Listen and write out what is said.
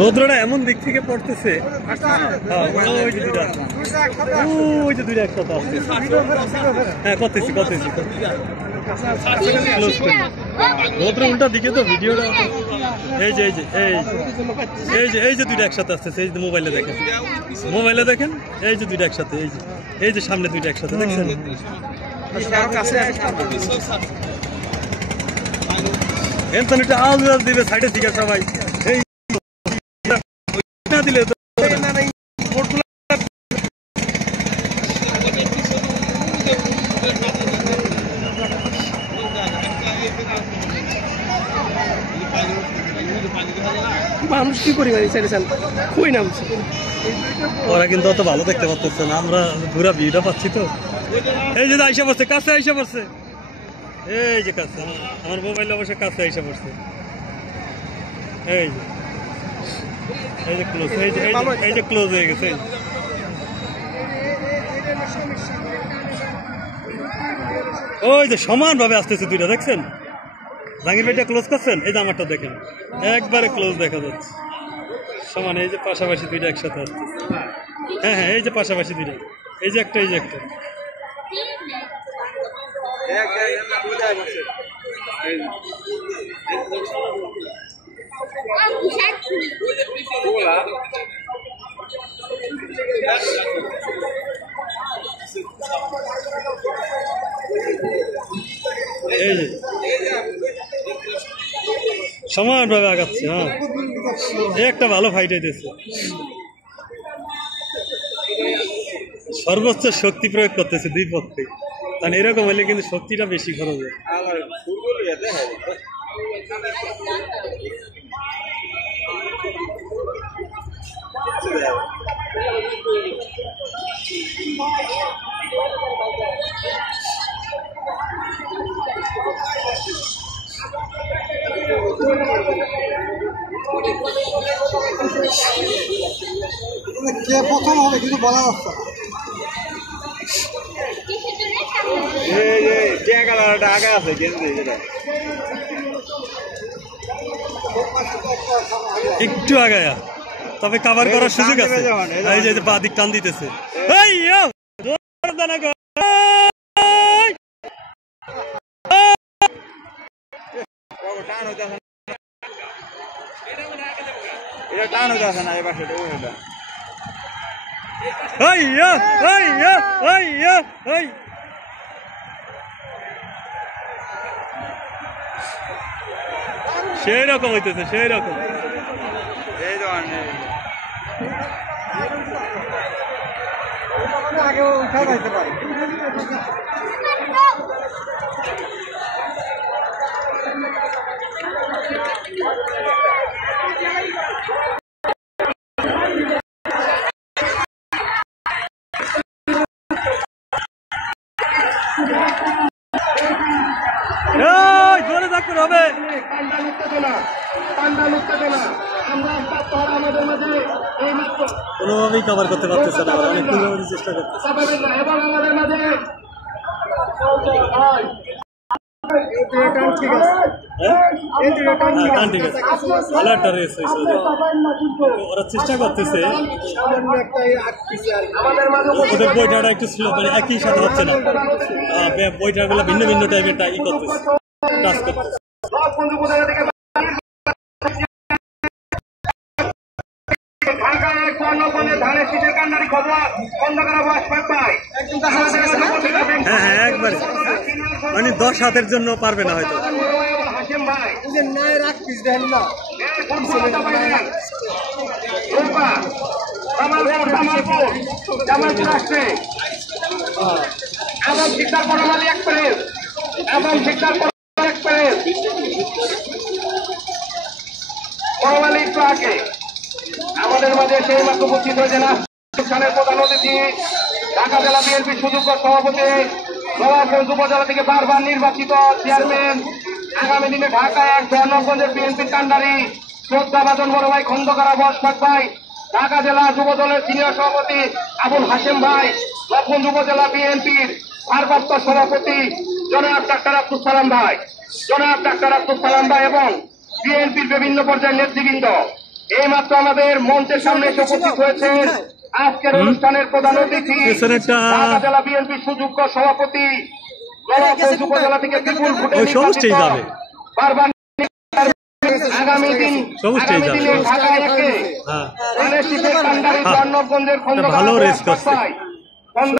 রৌদ্রটা এমন দিক থেকে পড়তেছে, ওই যে দুইটা একসাথে আসছে। হ্যাঁ করতেছি রৌদ্র উল্টা দিকে তো ভিডিওটা। এই যে দুইটা একসাথে আসতেছে। এই যে মোবাইলে দেখেন, এই যে দুইটা একসাথে, এই যে সামনে দুইটা একসাথে দেখছেন। এনতনিটা আওয়াজ দিবে সাইডের দিকে সবাই। এই না দিলে তো মানুষ কি পরিমাণে ছেড়েছেন কই নামছে। ওরা কিন্তু অত ভালো দেখতে পাচ্ছে না, আমরা পুরা ভিউটা পাচ্ছি তো। এই যে আইসা পড়ছে, কাছে আইসা পড়ছে, এই যে কাছে আমার মোবাইল অবশ্য কাছে আইসা পড়ছে। এই যে ক্লোজ, এই যে ক্লোজ হয়ে গেছে। ওই যে সমান ভাবে আসতেছে দুইটা, দেখছেন? জাহাঙ্গীর ভাইটা ক্লোজ করছেন, এই যে আমারটা দেখেন একবারে ক্লোজ দেখা যাচ্ছে সমান। এই যে পাশাপাশি দুইটা একসাথে আসছে। হ্যাঁ, এই যে পাশাপাশি দুইটা, এই যে একটা, এই যে একটা। এই যে সমান ভাবে আগাচ্ছে। হ্যাঁ, এই একটা ভালো ফাইট হইতেছে। সর্বোচ্চ শক্তি প্রয়োগ করতেছে দুই পক্ষে, কারণ এরকম হলে কিন্তু শক্তিটা বেশি খরচ হয়। কে প্রথম হবে কিছু বলা যাচ্ছে না। আগে আছে কিন্তু একটু আগায়া, তবে কাভার করার সুযোগ আছে। এই যে বা দিক টান দিতেছে। এটা টান হতে আছে না, এই পাশে সেই রকম হইতেছে, সেই রকম। এই ধরনের আগে উঠা যাইতে পারে। জোরে থাকতে হবে। কোনোভাবেই কভার করতে পারতেছে না, অনেক চেষ্টা করতেছে। ওরা চেষ্টা করতেছে, ওদের বইটাটা একটু স্লো, মানে একই সাথে হচ্ছে না। বইটার গুলো ভিন্ন ভিন্ন টাইপের ই করতেছে, টাচ করতেছে। হ্যাঁ, একবারে মানে 10 হাতের জন্য পারবে না হয়তো। আমাদের মাঝে সেই মাত্র উপস্থিত হয়েছেন অনুষ্ঠানের প্রধান অতিথি ঢাকা জেলা বিএনপির সুযোগ্য সভাপতি নবাবগঞ্জ উপজেলা থেকে বারবার নির্বাচিত চেয়ারম্যান, আগামী দিনে ঢাকা 1 নবাবগঞ্জের বিএনপির কান্ডারি শ্রদ্ধাভাজন বড় ভাই খন্দকার আশফাক ভাই, ঢাকা জেলা যুব দলের সিনিয়র সভাপতি আবুল হাশেম ভাই, নবাবগঞ্জ উপজেলা বিএনপির ভারপ্রাপ্ত সভাপতি জনাব ডাক্তার আব্দুল সালাম ভাই এবং বিএনপির বিভিন্ন পর্যায়ের নেতৃবৃন্দ এইমাত্র আমাদের মঞ্চের সামনে এসে উপস্থিত হয়েছেন আজকের অনুষ্ঠানের প্রধান অতিথি ঢাকা জেলা বিএনপি সুযোগ্য সভাপতি গোলাপগঞ্জ উপজেলা থেকে বিপুল ভোটে নির্বাচিত বারবার আগামী দিনে ঢাকা একে ধানের শীষের কান্ডারি জন্নবগঞ্জের খন্দকার